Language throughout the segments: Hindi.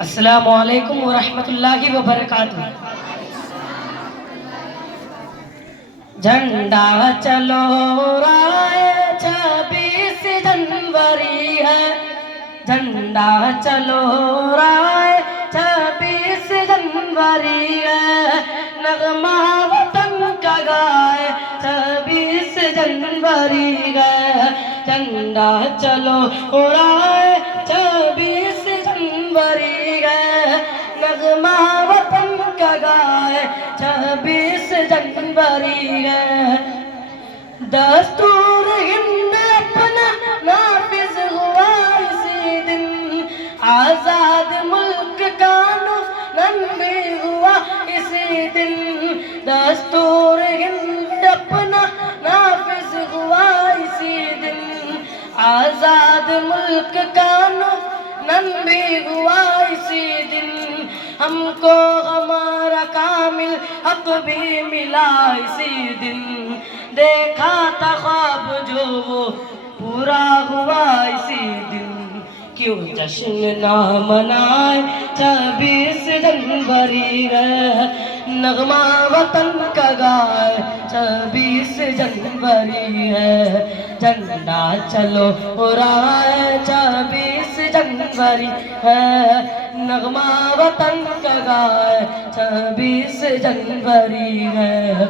अस्सलामु अलैकुम व रहमतुल्लाहि व बरकातुहू। झंडा चलो राय 26 जनवरी है। झंडा चलो राय 26 जनवरी है। नगमा वतन का गाए 26 जनवरी है। झंडा चलो राय 26 जनवरी है। नगमा वतन का गाए 26 जनवरी है। दस्तूर हिंद अपना नाफिज हुआ इसी दिन। आजाद मुल्क कानून भी हुआ इसी दिन। दस्तूर हिंद अपना नाफिज हुआ इसी दिन। आजाद मुल्क कानून भी हुआ इसी दिन। हमको हमारा कामिल हक भी मिला इसी दिन। देखा था ख्वाब जो वो पूरा हुआ इसी दिन। क्यों जश्न ना मनाए 26 जनवरी है। नगमा वतन का गाए 26 जनवरी है। झंडा चलो उड़ाए 26 जनवरी है। नगमा वतन का गाए 26 जनवरी है।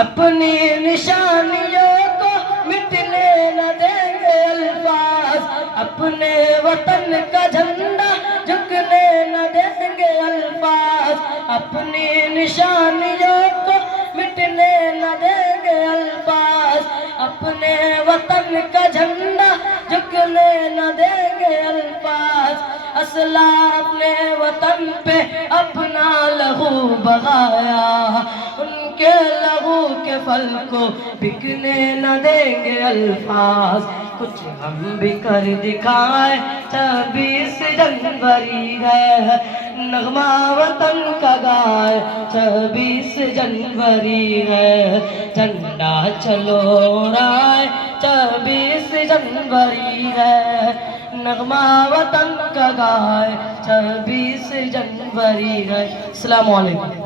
अपनी निशानियों को मिटने न देंगे अल्फाज। अपने वतन का झंडा झुकने न देंगे अल्फाज। अपनी निशानियों को मिटने न देंगे अल्फाज। अपने वतन का झंडा झुकने न देंगे अल्फाज। असलाफ ने वतन पे अपना लहू बहाया। उनके लहू के फल को बिकने न देंगे अल्फाज। कुछ हम भी कर दिखाए 26 जनवरी है। नगमा वतन का गाए 26 जनवरी है। झंडा चलो राय 26 जनवरी है। नगमा वतन का गाए 26 जनवरी है। अस्सलामु अलैकुम।